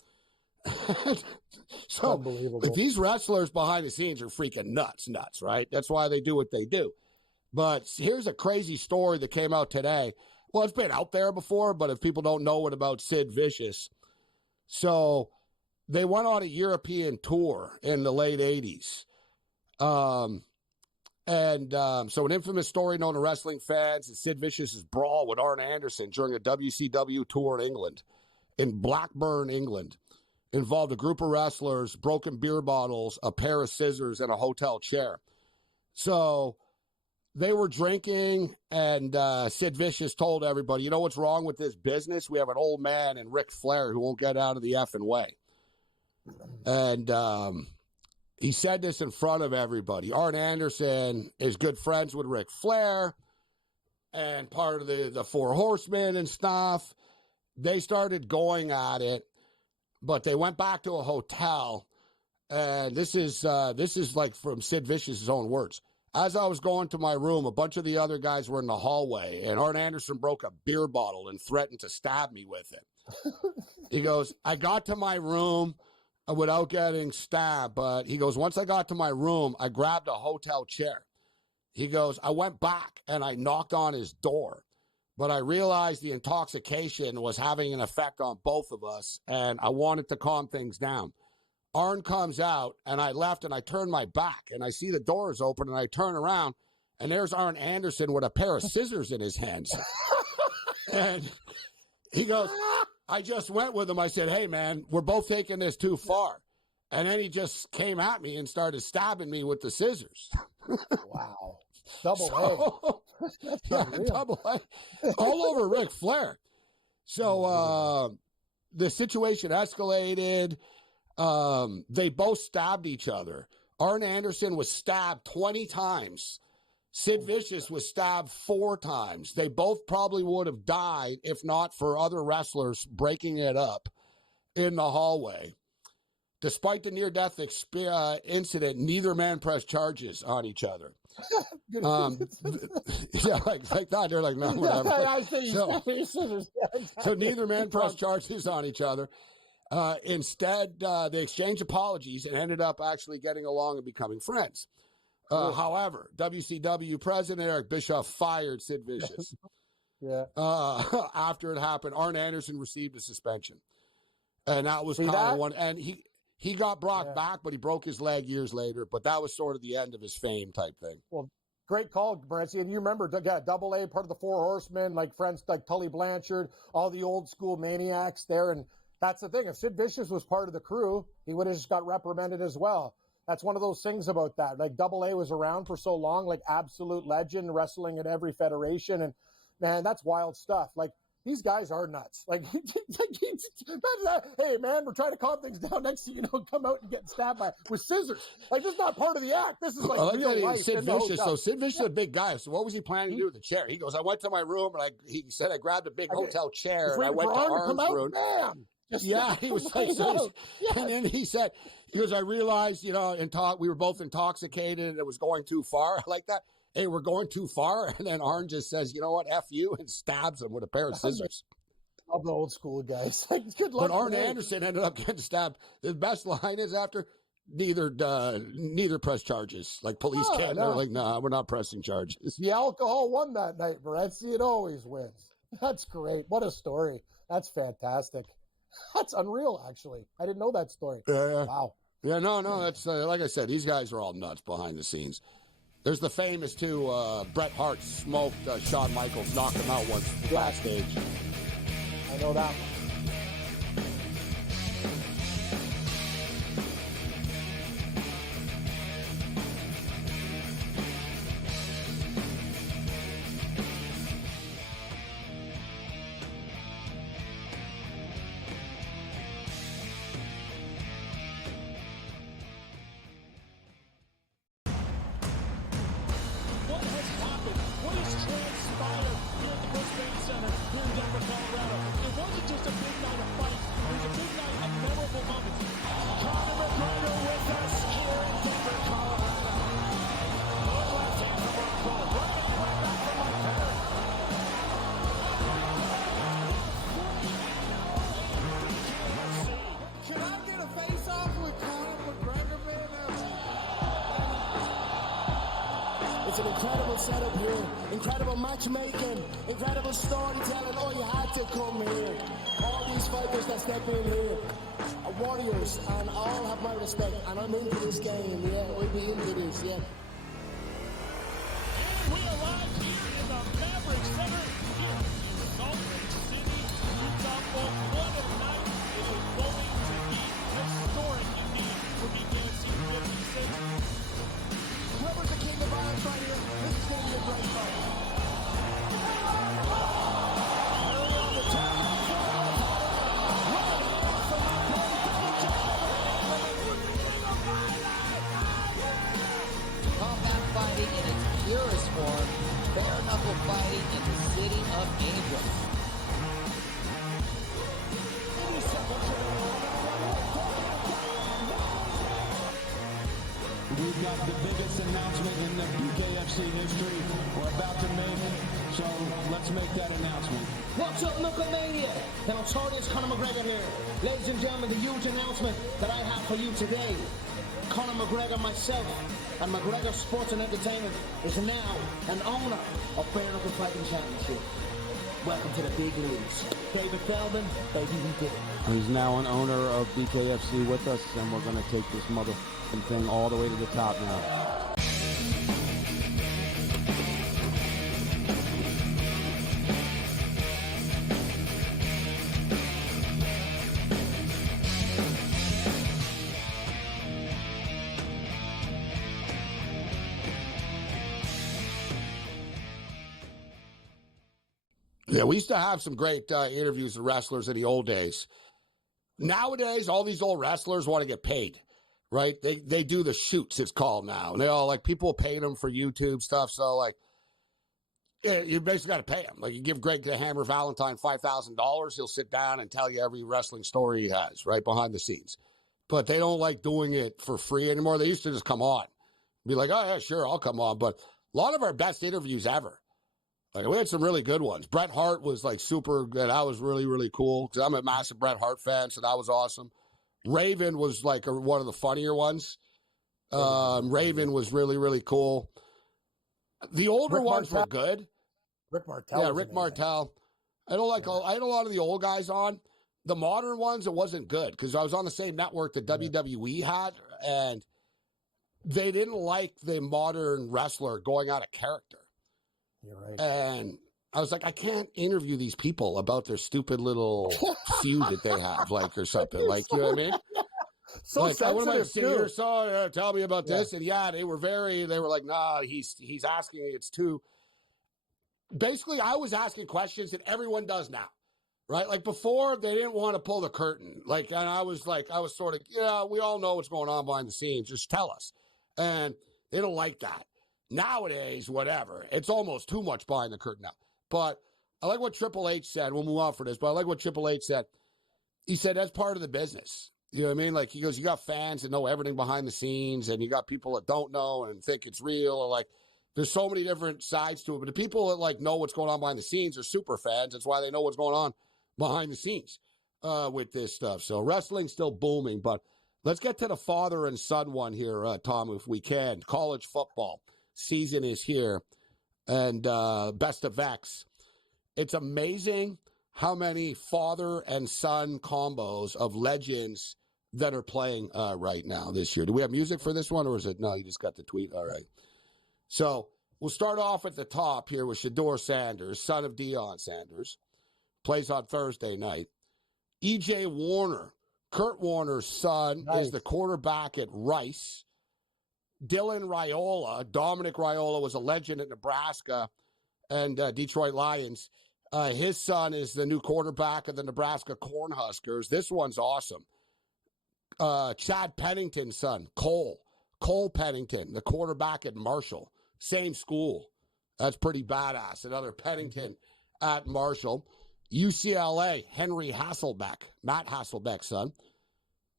So, unbelievable. like, these wrestlers behind the scenes are freaking nuts, right? That's why they do what they do. But here's a crazy story that came out today. Well, it's been out there before, but if people don't know it about Sid Vicious. So they went on a European tour in the late 80s. So an infamous story known to wrestling fans is Sid Vicious's brawl with Arn Anderson during a WCW tour in England, in Blackburn, England. Involved a group of wrestlers, broken beer bottles, a pair of scissors, and a hotel chair. So they were drinking, and Sid Vicious told everybody, "You know what's wrong with this business? We have an old man and Ric Flair who won't get out of the effing way." And he said this in front of everybody. Arn Anderson is good friends with Ric Flair and part of the Four Horsemen and stuff. They started going at it, but they went back to a hotel. And this is like from Sid Vicious's own words. "As I was going to my room, a bunch of the other guys were in the hallway, and Arn Anderson broke a beer bottle and threatened to stab me with it." He goes, "I got to my room without getting stabbed, but," he goes, "once I got to my room, I grabbed a hotel chair." He goes, "I went back and I knocked on his door, but I realized the intoxication was having an effect on both of us, and I wanted to calm things down. Arn comes out, and I left, and I turned my back, and I see the doors open, and I turn around, and there's Arn Anderson with a pair of scissors in his hands." And he goes, "I just went with him. I said, 'Hey, man, we're both taking this too far.' And then he just came at me and started stabbing me with the scissors." Wow. Double A. Double A. All over Ric Flair. So the situation escalated. They both stabbed each other. Arn Anderson was stabbed 20 times. Sid Vicious was stabbed 4 times. They both probably would have died if not for other wrestlers breaking it up in the hallway. Despite the near-death incident, neither man pressed charges on each other. Yeah, like that. They're like, "No, whatever." So neither man pressed charges on each other. Instead, they exchanged apologies and ended up actually getting along and becoming friends. However, WCW President Eric Bischoff fired Sid Vicious. After it happened, Arn Anderson received a suspension. And that was kind of one. And he got brought back, but he broke his leg years later. But that was sort of the end of his fame type thing. Well, great call, Morency. And you remember, Double A, part of the Four Horsemen, like friends like Tully Blanchard, all the old school maniacs there. And That's the thing. If Sid Vicious was part of the crew, he would have just got reprimanded as well. That's one of those things about that. Like Double A was around for so long, like absolute legend, wrestling in every federation. And man, that's wild stuff. Like these guys are nuts. Like, hey man, we're trying to calm things down. Next thing you know, come out and get stabbed with scissors. Like this is not part of the act. This is like real life. Sid Vicious. So Sid Vicious is a big guy. So what was he planning to do with the chair? He goes, I went to my room and he said I grabbed a big hotel chair and I went to Arm's room. Yeah, he was like, and then he said, I realized, we were both intoxicated and it was going too far. I like that. Hey, we're going too far. And then Arn just says, you know what, F you, and stabs him with a pair of scissors. Of the old school guys. Like, good luck. But Arn Anderson ended up getting stabbed. The best line is after, neither press charges. Like police can't. They're like, nah, we're not pressing charges. The alcohol won that night, Morency. It always wins. That's great. What a story. That's fantastic. That's unreal, actually. I didn't know that story. Yeah. Wow. Yeah, no, that's like I said, these guys are all nuts behind the scenes. There's the famous, too, Bret Hart smoked Shawn Michaels, knocked him out once backstage. I know that. It's an incredible setup here, incredible matchmaking, incredible storytelling. Oh, you had to come here. All these fighters that step in here are warriors, and all have my respect. And I'm into this game, yeah. We'll be into this, yeah. And we arrive here in the Maverick Center here in Salt Lake City, Utah. For what a night it is going to be. Historic indeed for BKFC 56. Whoever's the king of violence right here, this is going to be a great fight. Combat fighting in its purest form, bare knuckle fighting in the city of angels. We've got the biggest announcement in the BKFC history we're about to make, so let's make that announcement. What's up, Knucklemania? The notorious Conor McGregor here. Ladies and gentlemen, the huge announcement that I have for you today. Conor McGregor, myself, and McGregor Sports and Entertainment is now an owner of Bare Knuckle Fighting Championship. Welcome to the big leagues. David Feldman, baby, we did it. He's now an owner of BKFC with us, and we're going to take this thing all the way to the top now. Yeah, we used to have some great interviews with wrestlers in the old days. Nowadays, all these old wrestlers want to get paid, right? They do the shoots, it's called now. And they all, like, people pay them for YouTube stuff. So, like, yeah, you basically got to pay him. Like, you give Greg the Hammer Valentine $5,000, he'll sit down and tell you every wrestling story he has, right, behind the scenes. But they don't like doing it for free anymore. They used to just come on. Be like, oh, yeah, sure, I'll come on. But a lot of our best interviews ever, like, we had some really good ones. Bret Hart was, like, super good. That was really, really cool because I'm a massive Bret Hart fan, so that was awesome. Raven was, like, one of the funnier ones. Raven was really, really cool. The older ones were good. Rick Martel. Yeah, Rick Martel. I had a lot of the old guys on. The modern ones, it wasn't good because I was on the same network that WWE had, and they didn't like the modern wrestler going out of character. You're right. And I was like, I can't interview these people about their stupid little feud that they have, like, or something. Like, you know what I mean? So like, I want to sit sensitive, here, too. so tell me about this. And they were like, nah, he's asking, it's too. Basically, I was asking questions that everyone does now, right? Like before, they didn't want to pull the curtain. Like, and I was sort of, we all know what's going on behind the scenes. Just tell us. And they don't like that. Nowadays, whatever. It's almost too much behind the curtain now. But I like what Triple H said. We'll move on for this, but I like what Triple H said. He said that's part of the business. You know what I mean? Like, he goes, you got fans that know everything behind the scenes, and you got people that don't know and think it's real, or like, there's so many different sides to it. But the people that like know what's going on behind the scenes are super fans. That's why they know what's going on behind the scenes with this stuff. So wrestling's still booming, but let's get to the father and son one here, Tom, if we can. College football season is here, and best of X. It's amazing how many father and son combos of legends that are playing right now this year. Do we have music for this one, or is it? No, you just got the tweet. All right. So we'll start off at the top here with Shedeur Sanders, son of Deion Sanders. Plays on Thursday night. E.J. Warner, Kurt Warner's son, is the quarterback at Rice. Dylan Raiola, Dominic Raiola, was a legend at Nebraska and Detroit Lions. His son is the new quarterback of the Nebraska Cornhuskers. This one's awesome. Chad Pennington's son, Cole Pennington, the quarterback at Marshall. Same school. That's pretty badass. Another Pennington at Marshall. UCLA, Henry Hasselbeck, Matt Hasselbeck's son.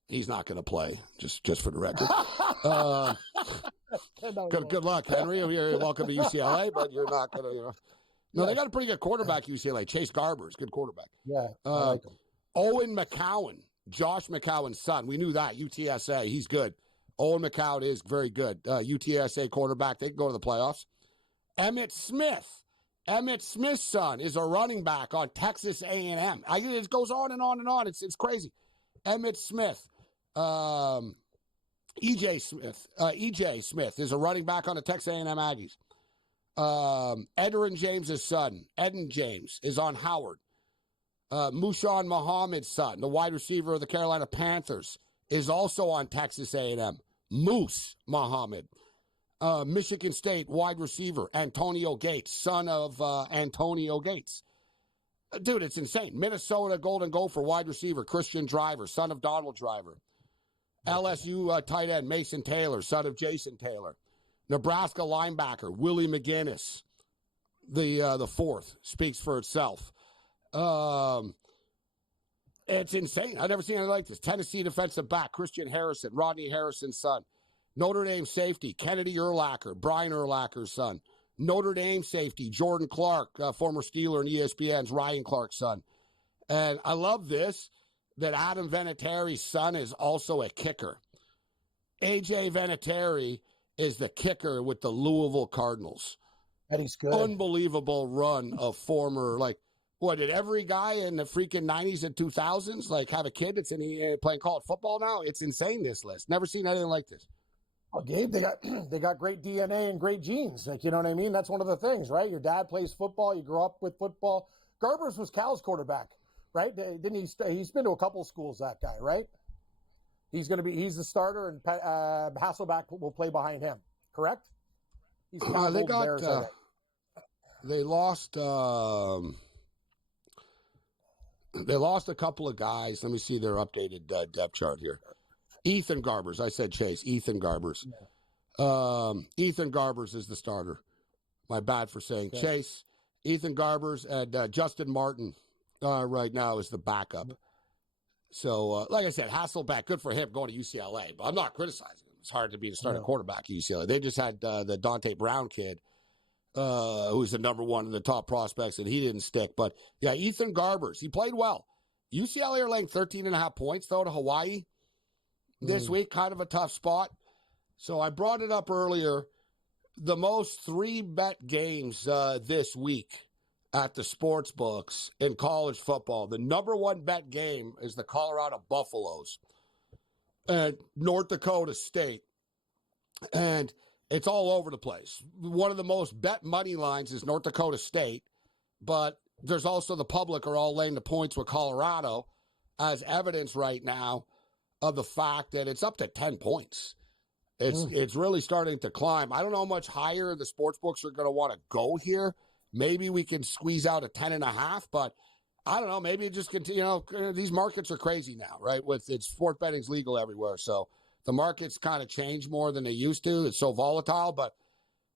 He's not going to play, just for the record. Good luck, Henry. You're welcome to UCLA, but you're not going to, No, they got a pretty good quarterback, UCLA. Chase Garber's good quarterback. Yeah, I like him. Owen McCowan, Josh McCowan's son. We knew that. UTSA, he's good. Owen McCowan is very good. UTSA quarterback. They can go to the playoffs. Emmitt Smith's son is a running back on Texas A&M. It goes on and on and on. It's crazy. Emmitt Smith. E.J. Smith is a running back on the Texas A&M Aggies. Edgerrin James's son, Eden James, is on Howard. Mushan Muhammad's son, the wide receiver of the Carolina Panthers, is also on Texas A&M. Moose Muhammad. Michigan State wide receiver, Antonio Gates, son of Antonio Gates. Dude, it's insane. Minnesota Golden Gopher wide receiver, Christian Driver, son of Donald Driver. LSU tight end, Mason Taylor, son of Jason Taylor. Nebraska linebacker, Willie McGinnis, the fourth, speaks for itself. It's insane. I've never seen anything like this. Tennessee defensive back, Christian Harrison, Rodney Harrison's son. Notre Dame safety, Kennedy Urlacher, Brian Urlacher's son. Notre Dame safety, Jordan Clark, former Steeler and ESPN's Ryan Clark's son. And I love this, that Adam Vinatieri's son is also a kicker. A.J. Vinatieri is the kicker with the Louisville Cardinals. And he's good. Unbelievable run of former, did every guy in the freaking 90s and 2000s, have a kid that's playing college football now? It's insane, this list. Never seen anything like this. Well, Gabe, they got great DNA and great genes. You know what I mean? That's one of the things, right? Your dad plays football. You grew up with football. Garbers was Cal's quarterback, right? Didn't he? He's been to a couple schools, that guy, right? He's the starter, and Hasselbeck will play behind him, correct? He's they lost a couple of guys. Let me see their updated depth chart here. Ethan Garbers. I said Chase. Ethan Garbers. Ethan Garbers is the starter. My bad for saying Chase. Ethan Garbers and Justin Martin right now is the backup. So, like I said, Hasselbeck, good for him going to UCLA, but I'm not criticizing him. It's hard to be a starting quarterback at UCLA. They just had the Dante Brown kid, who's the number one of the top prospects, and he didn't stick. But, yeah, Ethan Garbers, he played well. UCLA are laying 13.5 points, though, to Hawaii this week. Kind of a tough spot. So I brought it up earlier. The most 3-bet games this week at the sports books in college football. The number one bet game is the Colorado Buffaloes and North Dakota State. And it's all over the place. One of the most bet money lines is North Dakota State. but there's also the public are all laying the points with Colorado as evidence right now of the fact that it's up to 10 points. It's really starting to climb. I don't know how much higher the sports books are going to want to go here. Maybe we can squeeze out a 10.5, but I don't know. Maybe it just continue. These markets are crazy now, right? It's sports betting's legal everywhere, so the markets kind of change more than they used to. It's so volatile, but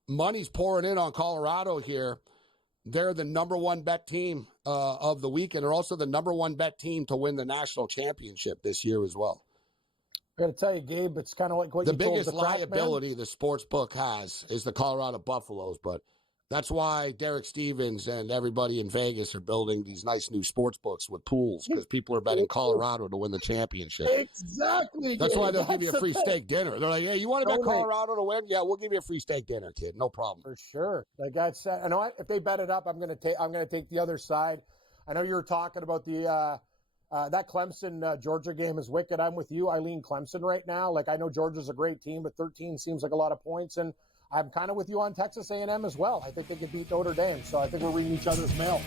money's pouring in on Colorado here. They're the number one bet team of the week, and they're also the number one bet team to win the national championship this year as well. I got to tell you, Gabe, it's kind of like what the you told biggest the crack liability man. the sports book has is the Colorado Buffaloes, but that's why Derek Stevens and everybody in Vegas are building these nice new sports books with pools, because people are betting Colorado to win the championship. Exactly. That's Gabe. why they'll give you a free thing. steak dinner. They're like, hey, you want to bet Colorado to win? Yeah, we'll give you a free steak dinner, kid. No problem. For sure. Like I said, you know what? If they bet it up, I'm going to take the other side. I know you were talking about the that Clemson Georgia game is wicked. I'm with you. I lean Clemson right now. Like, I know Georgia's a great team, but 13 seems like a lot of points, and I'm kind of with you on Texas A&M as well. I think they could beat Notre Dame, so I think we're reading each other's mail.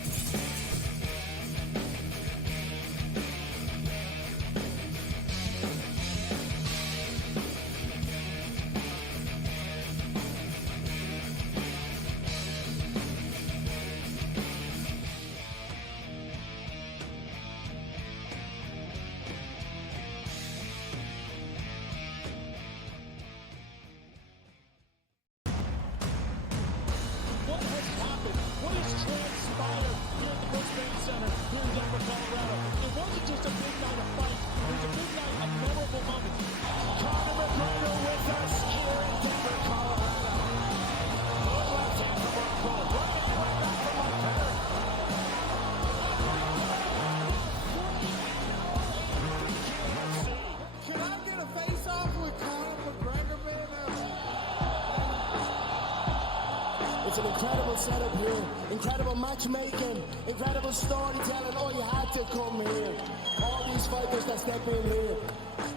What has happened? What has transpired here at the Brisbane Center here in Denver, Colorado? It wasn't just a big night of fights. It was a big night of memorable moments. Conor McGregor with us here in Denver, Colorado. Good left hand from Rockhold. Right back from Montana. Can I get a face-off with Conor McGregor, man? It's an incredible setup here, incredible matchmaking, incredible storytelling. Oh, you had to come here. All these fighters that step in here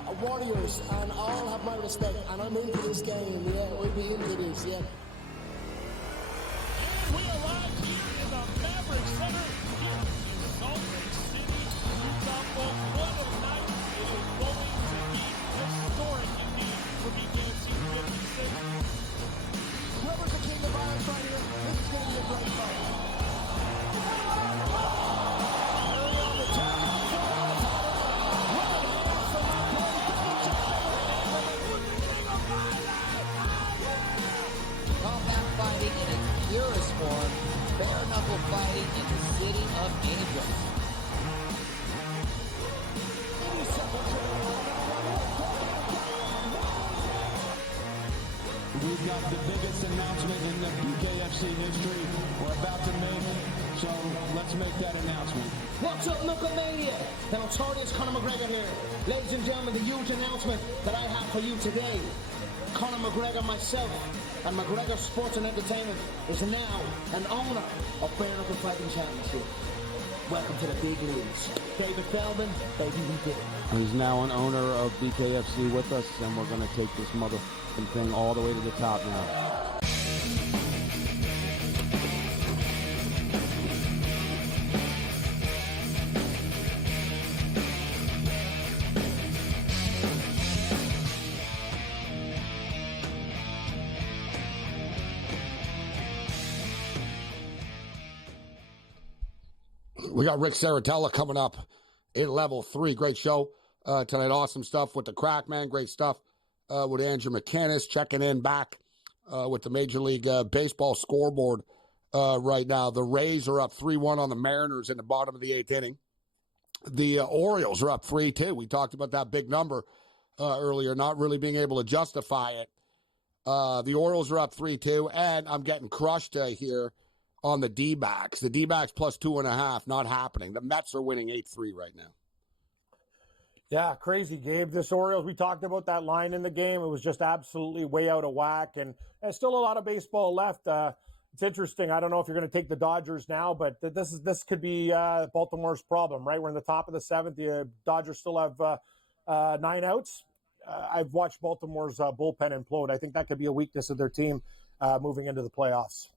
are warriors, and all have my respect. And I'm into this game, yeah. We'll be into this, yeah. And we arrived here in the Maverick Center here in Salt Lake City, Utah. Folks, what a night it is going to be. Historic indeed for BKFC 56. Whoever's the king of violence right here, this is going to be a great fight. Combat fighting in its purest form, bare knuckle fighting in the city of angels. We've got the biggest announcement in the BKFC history we're about to make, so let's make that announcement. What's up, Knucklemania? The notorious Conor McGregor here. Ladies and gentlemen, the huge announcement that I have for you today. Conor McGregor, myself, and McGregor Sports and Entertainment is now an owner of Bare Knuckle Fighting Championship. Welcome to the big leagues. David Feldman, baby, we did it. He's now an owner of BKFC with us, and we're going to take this motherfucking thing all the way to the top now. We got Rick Saratella coming up in level 3. Great show tonight. Awesome stuff with the Crackman. Great stuff with Andrew McCannis checking in back with the Major League Baseball scoreboard right now. The Rays are up 3-1 on the Mariners in the bottom of the 8th inning. The Orioles are up 3-2. We talked about that big number earlier, not really being able to justify it. The Orioles are up 3-2, and I'm getting crushed here on the D-backs. The D-backs plus 2.5, not happening. The Mets are winning 8-3 right now. Yeah, crazy, Gabe. This Orioles, we talked about that line in the game. It was just absolutely way out of whack, and there's still a lot of baseball left. It's interesting. I don't know if you're going to take the Dodgers now, but this could be Baltimore's problem, right? We're in the top of the 7th. The Dodgers still have 9 outs. I've watched Baltimore's bullpen implode. I think that could be a weakness of their team moving into the playoffs.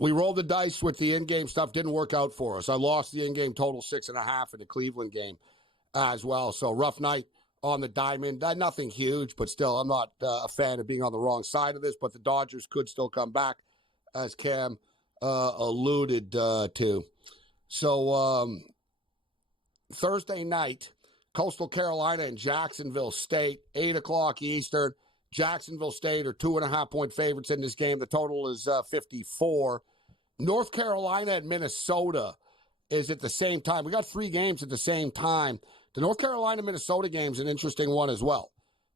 We rolled the dice with the in-game stuff. Didn't work out for us. I lost the in-game total 6.5 in the Cleveland game as well. So rough night on the diamond. Nothing huge, but still, I'm not a fan of being on the wrong side of this. But the Dodgers could still come back, as Cam alluded to. So Thursday night, Coastal Carolina and Jacksonville State, 8 o'clock Eastern. Jacksonville State are 2.5-point favorites in this game. The total is 54. North Carolina and Minnesota is at the same time. We got 3 games at the same time. The North Carolina-Minnesota game is an interesting one as well,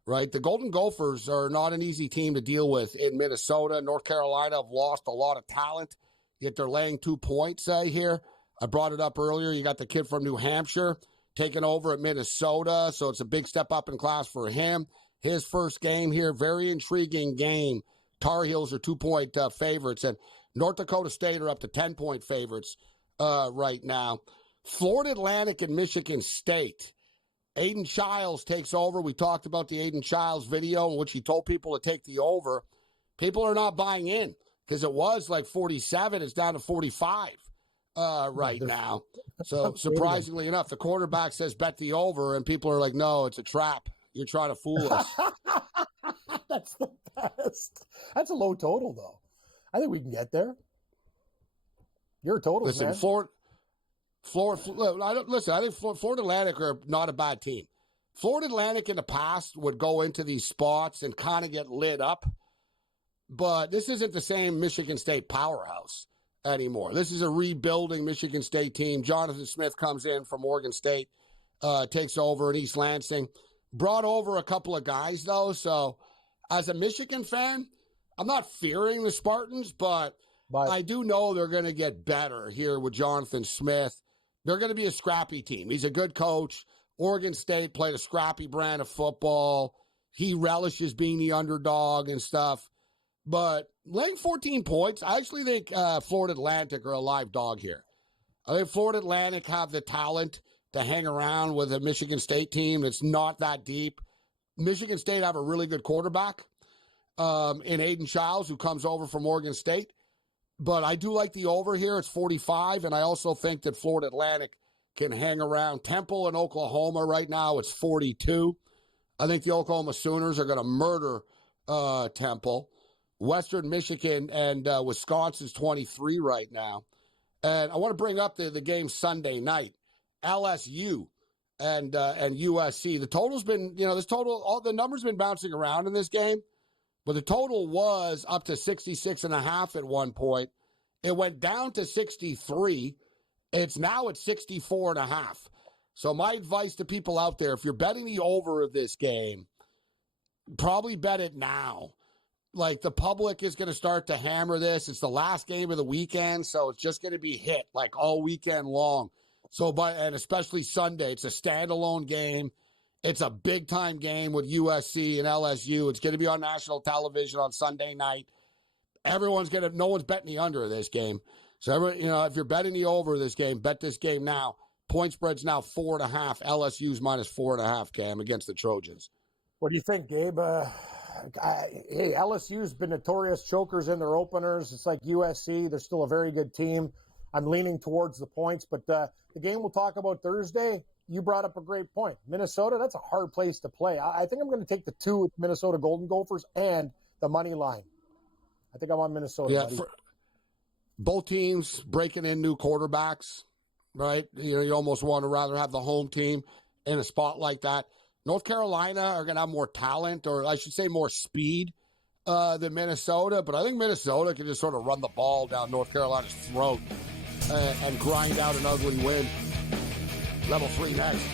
right? The Golden Gophers are not an easy team to deal with in Minnesota. North Carolina have lost a lot of talent, yet they're laying 2 points here. I brought it up earlier. You got the kid from New Hampshire taking over at Minnesota, so it's a big step up in class for him. His first game here, very intriguing game. Tar Heels are 2-point favorites, and North Dakota State are up to 10-point favorites right now. Florida Atlantic and Michigan State. Aiden Childs takes over. We talked about the Aiden Childs video in which he told people to take the over. People are not buying in because it was like 47. It's down to 45 right now. So surprisingly enough, the quarterback says bet the over, and people are like, no, it's a trap. You're trying to fool us. That's the best. That's a low total, though. I think we can get there. Your total, listen, man. I think Florida Atlantic are not a bad team. Florida Atlantic in the past would go into these spots and kind of get lit up, but this isn't the same Michigan State powerhouse anymore. This is a rebuilding Michigan State team. Jonathan Smith comes in from Oregon State, takes over in East Lansing. Brought over a couple of guys, though, so as a Michigan fan, I'm not fearing the Spartans, but I do know they're going to get better here with Jonathan Smith. They're going to be a scrappy team. He's a good coach. Oregon State played a scrappy brand of football. He relishes being the underdog and stuff. But laying 14 points, I actually think Florida Atlantic are a live dog here. I think Florida Atlantic have the talent to hang around with a Michigan State team that's not that deep. Michigan State have a really good quarterback in Aiden Childs, who comes over from Oregon State. But I do like the over here. It's 45, and I also think that Florida Atlantic can hang around. Temple and Oklahoma right now, it's 42. I think the Oklahoma Sooners are going to murder Temple. Western Michigan and Wisconsin's 23 right now. And I want to bring up the game Sunday night. LSU and USC. The total's been, all the numbers been bouncing around in this game, but the total was up to 66.5 at one point. It went down to 63. It's now at 64.5. So my advice to people out there, if you're betting the over of this game, probably bet it now. Like, the public is going to start to hammer this. It's the last game of the weekend, so it's just going to be hit like all weekend long. So, and especially Sunday, it's a standalone game. It's a big-time game with USC and LSU. It's going to be on national television on Sunday night. No one's betting the under of this game. So, if you're betting the over of this game, bet this game now. Point spread's now 4.5. LSU's minus 4.5, Cam, against the Trojans. What do you think, Gabe? Hey, LSU's been notorious chokers in their openers. It's like USC. They're still a very good team. I'm leaning towards the points, but the game we'll talk about Thursday, you brought up a great point. Minnesota, that's a hard place to play. I think I'm going to take the 2 with Minnesota Golden Gophers and the money line. I think I'm on Minnesota. Yeah, both teams breaking in new quarterbacks, right? You almost want to rather have the home team in a spot like that. North Carolina are going to have more talent, or I should say more speed than Minnesota, but I think Minnesota can just sort of run the ball down North Carolina's throat and grind out an ugly win. Level 3 next.